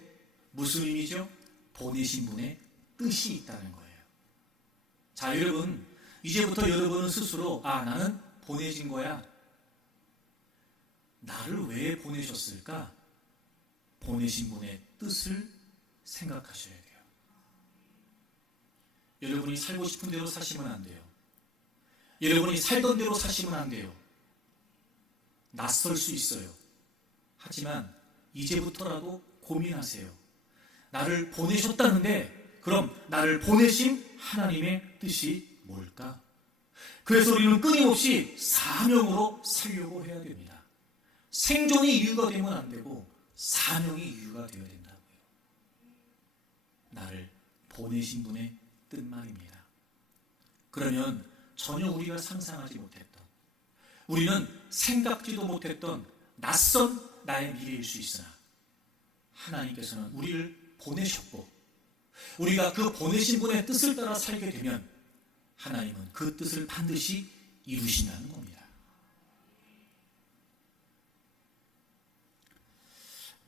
무슨 의미죠? 보내신 분의 뜻이 있다는 거예요. 자, 여러분, 이제부터 여러분은 스스로 나는 보내진 거야. 나를 왜 보내셨을까? 보내신 분의 뜻을 생각하셔야 돼요. 여러분이 살고 싶은 대로 사시면 안 돼요. 여러분이 살던 대로 사시면 안 돼요. 낯설 수 있어요. 하지만 이제부터라도 고민하세요. 나를 보내셨다는데 그럼 나를 보내신 하나님의 뜻이 뭘까? 그래서 우리는 끊임없이 사명으로 살려고 해야 됩니다. 생존이 이유가 되면 안 되고 사명이 이유가 되어야 된다고요. 나를 보내신 분의 뜻 말입니다. 그러면 전혀 우리가 상상하지 못했던, 우리는 생각지도 못했던 낯선 나의 미래일 수 있으나 하나님께서는 우리를 보내셨고 우리가 그 보내신 분의 뜻을 따라 살게 되면 하나님은 그 뜻을 반드시 이루신다는 겁니다.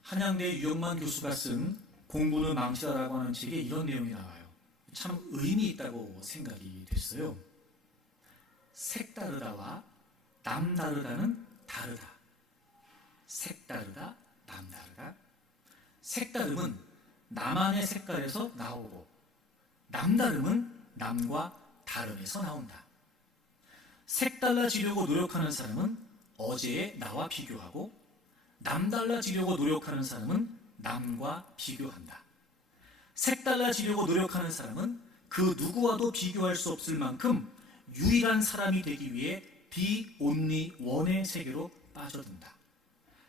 한양대 유영만 교수가 쓴 공부는 망치다라고 하는 책에 이런 내용이 나와요. 참 의미 있다고 생각이 됐어요. 색다르다와 남다르다는 다르다. 색다르다, 남다르다. 색다름은 나만의 색깔에서 나오고 남다름은 남과 다름에서 나온다. 색달라지려고 노력하는 사람은 어제의 나와 비교하고 남달라지려고 노력하는 사람은 남과 비교한다. 색달라지려고 노력하는 사람은 그 누구와도 비교할 수 없을 만큼 유일한 사람이 되기 위해 The Only One의 세계로 빠져든다.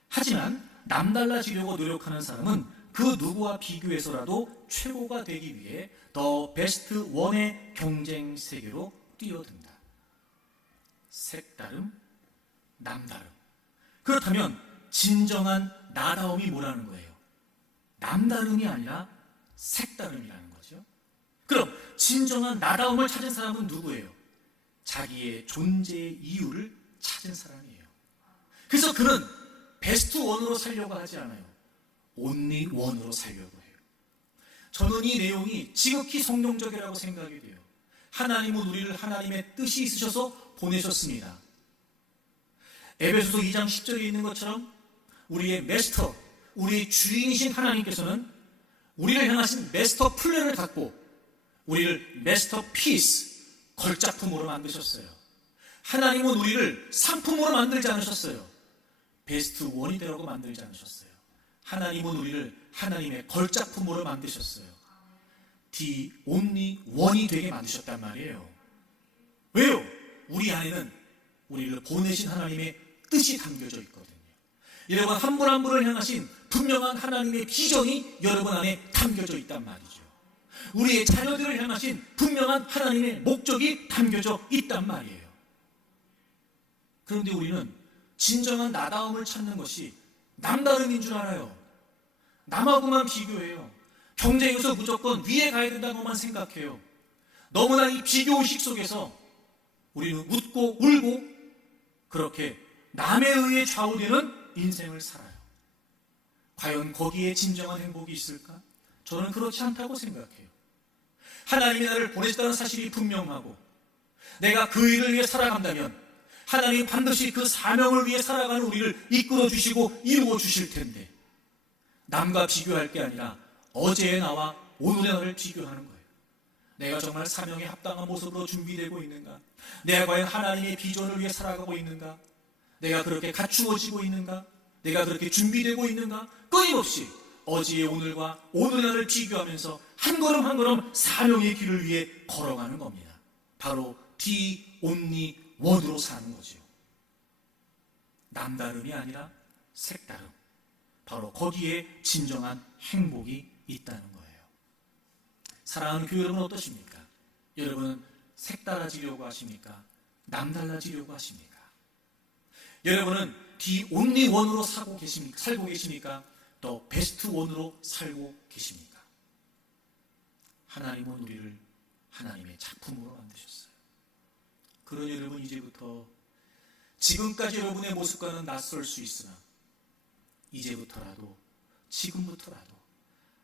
하지만 남달라지려고 노력하는 사람은 그 누구와 비교해서라도 최고가 되기 위해 The Best One의 경쟁 세계로 뛰어든다. 색다름, 남다름. 그렇다면 진정한 나다움이 뭐라는 거예요? 남다름이 아니라 색다름이라는 거죠. 그럼 진정한 나다움을 찾은 사람은 누구예요? 자기의 존재의 이유를 찾은 사람이에요. 그래서 그는 베스트 원으로 살려고 하지 않아요. 온리 원으로 살려고 해요. 저는 이 내용이 지극히 성경적이라고 생각이 돼요. 하나님은 우리를 하나님의 뜻이 있으셔서 보내셨습니다. 에베소서 2장 10절에 있는 것처럼 우리의 마스터, 우리의 주인이신 하나님께서는 우리를 향하신 마스터 플랜을 갖고 우리를 마스터 피스, 걸작품으로 만드셨어요. 하나님은 우리를 상품으로 만들지 않으셨어요. 베스트 원이 되라고 만들지 않으셨어요. 하나님은 우리를 하나님의 걸작품으로 만드셨어요. The only one이 되게 만드셨단 말이에요. 왜요? 우리 안에는 우리를 보내신 하나님의 뜻이 담겨져 있거든요. 여러분 한 분 한 분을 향하신 분명한 하나님의 비전이 여러분 안에 담겨져 있단 말이죠. 우리의 자녀들을 향하신 분명한 하나님의 목적이 담겨져 있단 말이에요. 그런데 우리는 진정한 나다움을 찾는 것이 남다름인 줄 알아요. 남하고만 비교해요. 경쟁에서 무조건 위에 가야 된다고만 생각해요. 너무나 이 비교의식 속에서 우리는 웃고 울고 그렇게 남에 의해 좌우되는 인생을 살아요. 과연 거기에 진정한 행복이 있을까? 저는 그렇지 않다고 생각해요. 하나님이 나를 보내셨다는 사실이 분명하고 내가 그 일을 위해 살아간다면 하나님 반드시 그 사명을 위해 살아가는 우리를 이끌어 주시고 이루어 주실 텐데 남과 비교할 게 아니라 어제의 나와 오늘의 나를 비교하는 거예요. 내가 정말 사명에 합당한 모습으로 준비되고 있는가? 내가 과연 하나님의 비전을 위해 살아가고 있는가? 내가 그렇게 갖추어지고 있는가? 내가 그렇게 준비되고 있는가? 끊임없이 어제의 오늘과 오늘의 나를 비교하면서 한 걸음 한 걸음 사명의 길을 위해 걸어가는 겁니다. 바로 The Only One으로 사는 거죠. 남다름이 아니라 색다름. 바로 거기에 진정한 행복이 있다는 거예요. 사랑하는 교회 여러분 어떠십니까? 여러분은 색달라지려고 하십니까? 남달라지려고 하십니까? 여러분은 the only one으로 살고 계십니까? 더 베스트 원으로 살고 계십니까? 하나님은 우리를 하나님의 작품으로 만드셨어요. 그러니 여러분, 이제부터 지금까지 여러분의 모습과는 낯설 수 있으나 이제부터라도, 지금부터라도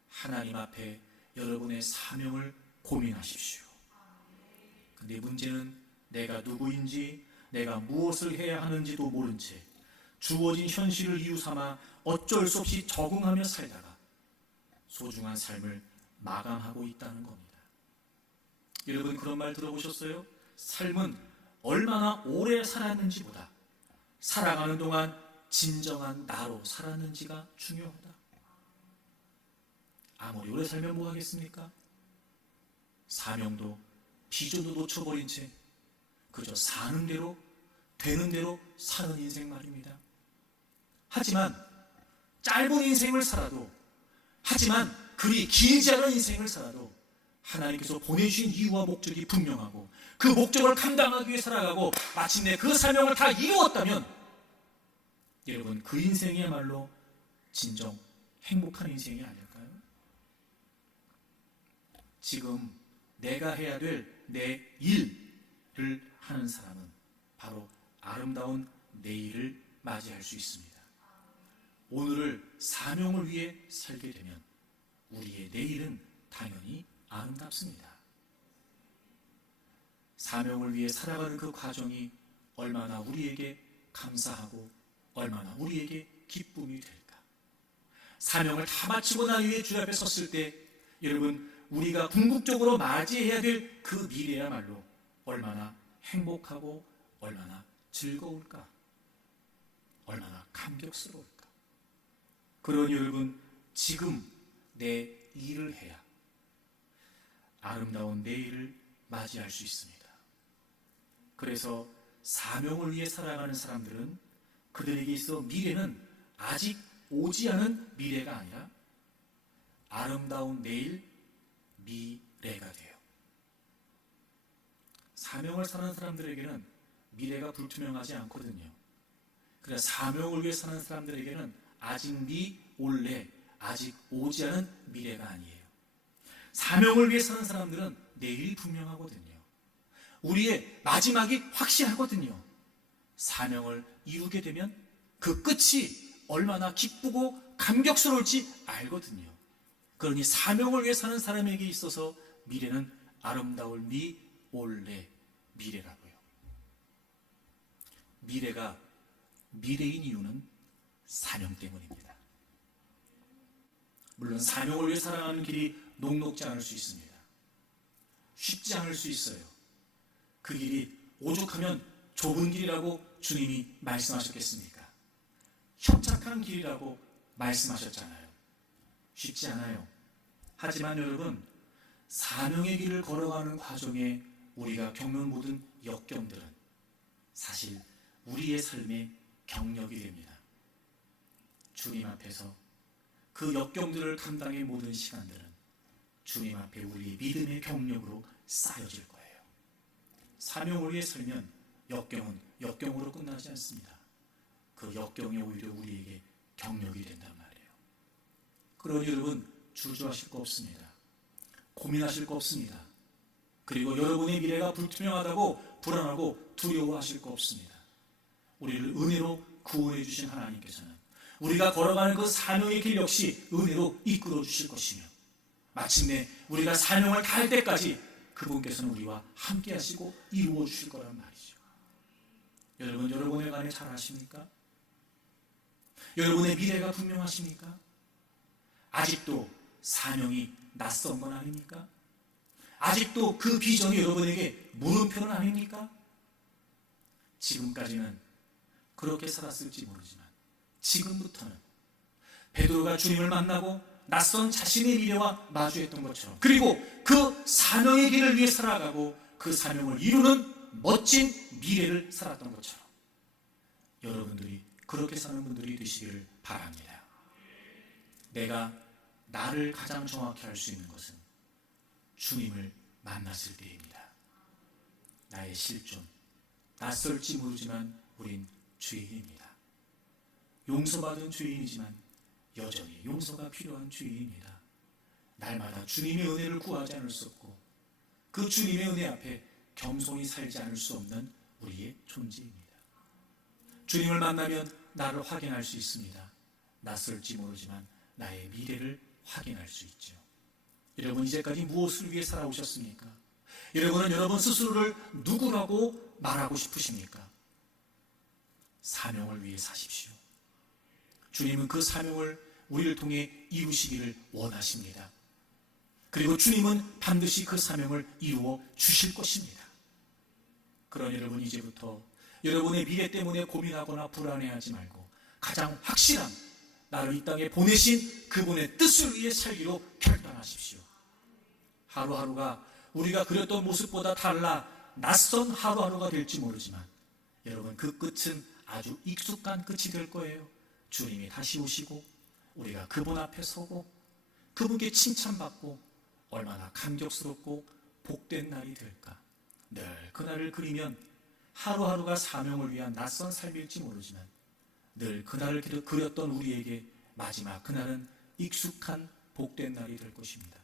하나님 앞에 여러분의 사명을 고민하십시오. 근데 문제는 내가 누구인지, 내가 무엇을 해야 하는지도 모른 채 주어진 현실을 이유 삼아 어쩔 수 없이 적응하며 살다가 소중한 삶을 마감하고 있다는 겁니다. 여러분, 그런 말 들어보셨어요? 삶은 얼마나 오래 살았는지보다 살아가는 동안 진정한 나로 살았는지가 중요하다. 아무리 오래 살면 뭐 하겠습니까? 사명도 비전도 놓쳐버린 채 그저 사는 대로, 되는 대로 사는 인생 말입니다. 하지만 짧은 인생을 살아도, 하지만 그리 길지 않은 인생을 살아도 하나님께서 보내주신 이유와 목적이 분명하고 그 목적을 감당하기 위해 살아가고 마침내 그 사명을 다 이루었다면 여러분, 그 인생이야말로 진정 행복한 인생이 아닐까요? 지금 내가 해야 될 내 일을 하는 사람은 바로 아름다운 내일을 맞이할 수 있습니다. 오늘을 사명을 위해 살게 되면 우리의 내일은 당연히 아름답습니다. 사명을 위해 살아가는 그 과정이 얼마나 우리에게 감사하고 얼마나 우리에게 기쁨이 될까. 사명을 다 마치고 난 후에 주 앞에 섰을 때 여러분, 우리가 궁극적으로 맞이해야 될 그 미래야말로 얼마나 행복하고 얼마나 즐거울까, 얼마나 감격스러울까. 그러니 여러분, 지금 내 일을 해야 아름다운 내일을 맞이할 수 있습니다. 그래서 사명을 위해 살아가는 사람들은 그들에게 있어 미래는 아직 오지 않은 미래가 아니라 아름다운 내일, 미래가 돼요. 사명을 사는 사람들에게는 미래가 불투명하지 않거든요. 그래서 사명을 위해 사는 사람들에게는 아직 올래, 아직 오지 않은 미래가 아니에요. 사명을 위해 사는 사람들은 내일이 분명하거든요. 우리의 마지막이 확실하거든요. 사명을 이루게 되면 그 끝이 얼마나 기쁘고 감격스러울지 알거든요. 그러니 사명을 위해 사는 사람에게 있어서 미래는 아름다울 올래, 미래라고요. 미래가 미래인 이유는 사명 때문입니다. 물론 사명을 위해 살아가는 길이 녹록지 않을 수 있습니다. 쉽지 않을 수 있어요. 그 길이 오죽하면 좁은 길이라고 주님이 말씀하셨겠습니까? 협착한 길이라고 말씀하셨잖아요. 쉽지 않아요. 하지만 여러분, 사명의 길을 걸어가는 과정에 우리가 겪는 모든 역경들은 사실 우리의 삶의 경력이 됩니다. 주님 앞에서 그 역경들을 감당의 모든 시간들은 주님 앞에 우리의 믿음의 경력으로 쌓여질 거예요. 사명을 위해 살면 역경은 역경으로 끝나지 않습니다. 그 역경이 오히려 우리에게 경력이 된단 말이에요. 그러니 여러분, 주저하실 거 없습니다. 고민하실 거 없습니다. 그리고 여러분의 미래가 불투명하다고 불안하고 두려워하실 거 없습니다. 우리를 은혜로 구원해 주신 하나님께서는 우리가 걸어가는 그 사명의 길 역시 은혜로 이끌어 주실 것이며 마침내 우리가 사명을 다할 때까지 그분께서는 우리와 함께 하시고 이루어 주실 거란 말이죠. 여러분, 여러분에 관해 잘 아십니까? 여러분의 미래가 분명하십니까? 아직도 사명이 낯선 건 아닙니까? 아직도 그 비전이 여러분에게 물음표는 아닙니까? 지금까지는 그렇게 살았을지 모르지만 지금부터는 베드로가 주님을 만나고 낯선 자신의 미래와 마주했던 것처럼, 그리고 그 사명의 길을 위해 살아가고 그 사명을 이루는 멋진 미래를 살았던 것처럼 여러분들이 그렇게 사는 분들이 되시기를 바랍니다. 내가 나를 가장 정확히 알 수 있는 것은 주님을 만났을 때입니다. 나의 실존, 낯설지 모르지만 우린 죄인입니다. 용서받은 죄인이지만 여전히 용서가 필요한 죄인입니다. 날마다 주님의 은혜를 구하지 않을 수 없고 그 주님의 은혜 앞에 겸손히 살지 않을 수 없는 우리의 존재입니다. 주님을 만나면 나를 확인할 수 있습니다. 낯설지 모르지만 나의 미래를 확인할 수 있죠. 여러분, 이제까지 무엇을 위해 살아오셨습니까? 여러분은 여러분 스스로를 누구라고 말하고 싶으십니까? 사명을 위해 사십시오. 주님은 그 사명을 우리를 통해 이루시기를 원하십니다. 그리고 주님은 반드시 그 사명을 이루어 주실 것입니다. 그러니 여러분, 이제부터 여러분의 미래 때문에 고민하거나 불안해하지 말고 가장 확실한 나를 이 땅에 보내신 그분의 뜻을 위해 살기로 결단하십시오. 하루하루가 우리가 그렸던 모습보다 달라 낯선 하루하루가 될지 모르지만 여러분, 그 끝은 아주 익숙한 끝이 될 거예요. 주님이 다시 오시고 우리가 그분 앞에 서고 그분께 칭찬받고 얼마나 감격스럽고 복된 날이 될까. 늘 그날을 그리면 하루하루가 사명을 위한 낯선 삶일지 모르지만 늘 그날을 그렸던 우리에게 마지막 그날은 익숙한 복된 날이 될 것입니다.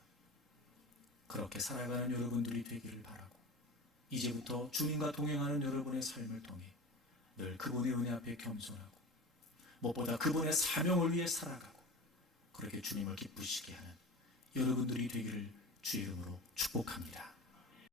그렇게 살아가는 여러분들이 되기를 바라고 이제부터 주님과 동행하는 여러분의 삶을 통해 늘 그분의 은혜 앞에 겸손하고 무엇보다 그분의 사명을 위해 살아가고 그렇게 주님을 기쁘시게 하는 여러분들이 되기를 주의 이름으로 축복합니다.